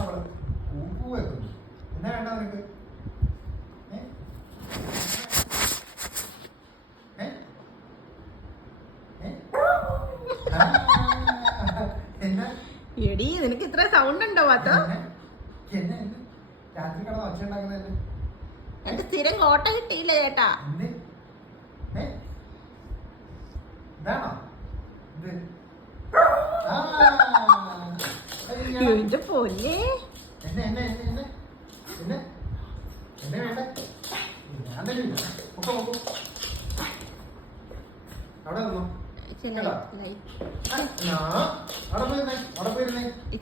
അവള് പൂവെക്കുന്നു. എന്നാ വേണ്ട നിനക്ക്? എടി നിനക്ക് ഇത്ര സൗണ്ട് ഉണ്ടോ വാത്തോ? രാത്രി കിടന്ന് ഒച്ച ഉണ്ടാക്കുന്നതല്ലേ? എന്റെ സ്ഥിരം കോട്ട കിട്ടിയില്ല ചേട്ടാ. ഇതാണോ എന്റെ പൊന്നെ. എന്നെ എന്നെ എന്നെ എന്നെ എന്നെ വേണ്ട. ഞാൻ തന്നെ അവിടെ നിന്നോ.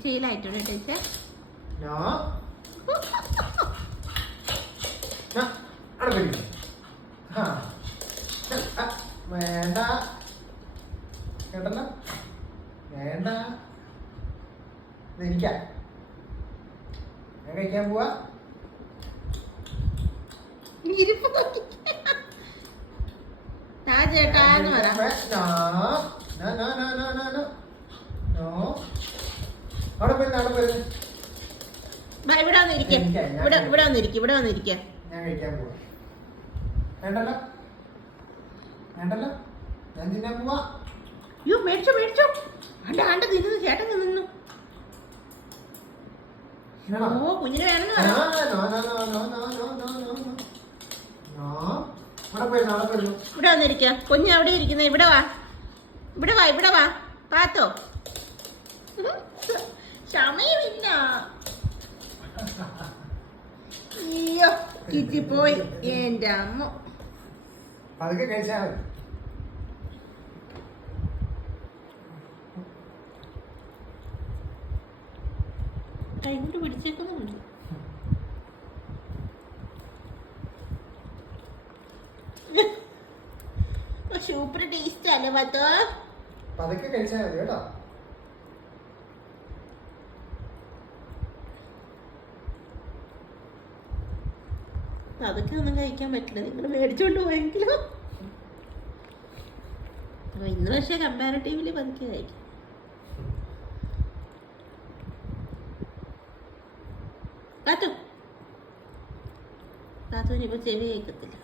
ചെയ്യലായിട്ടോ ടീച്ചർ? വേണ്ട കേട്ടല്ലോ, വേണ്ട. എനിക്കാ ഞാൻ കഴിക്കാൻ പോവാ. ചേട്ടാന്ന് പറ. ഇവിടെ വന്നിരിക്കും, ഇവിടെ വന്നിരിക്കും, ഇവിടെ വന്നിരിക്കാം. ഞാൻ കഴിക്കാൻ പോവാ. വേണ്ടല്ലോ വേണ്ടല്ലോ, ഞാൻ തിന്നാൻ പോവാ. അയ്യോ മേടിച്ചോ മേടിച്ചോ. ആണ്ട ആണ്ട തിന്നു, ചേട്ടൻ നിന്നു. ഓ കുഞ്ഞിന് വേണമെന്ന് പറ. ഇവിടെ വന്നിരിക്കാം. കുഞ്ഞ് അവിടെ ഇരിക്കുന്ന. ഇവിടെ വാ, ഇവിടെ വാ, ഇവിടെ വാ. പാത്തോ സമയമില്ല. അയ്യോ കിറ്റിപ്പോയി എന്റെ അമ്മ. അതൊക്കെ കഴിച്ചാൽ മതി. കൈ കൊണ്ട് പിടിച്ചേക്കുന്നുണ്ട്. സൂപ്പർ ടേസ്റ്റ് അല്ലേ പത്തോ? അതൊക്കെ കഴിച്ചാൽ മതി കേട്ടോ. അതൊക്കെ ഒന്നും കഴിക്കാൻ പറ്റില്ല, നിങ്ങൾ മേടിച്ചോണ്ട് പോയെങ്കിലോ. ഇന്ന് പക്ഷേ കമ്പാരിറ്റീവ്ലി പതുക്കെ കഴിക്കും. കാത്തു കാത്തുവിന് ഇപ്പൊ ചെവി കേൾക്കത്തില്ല.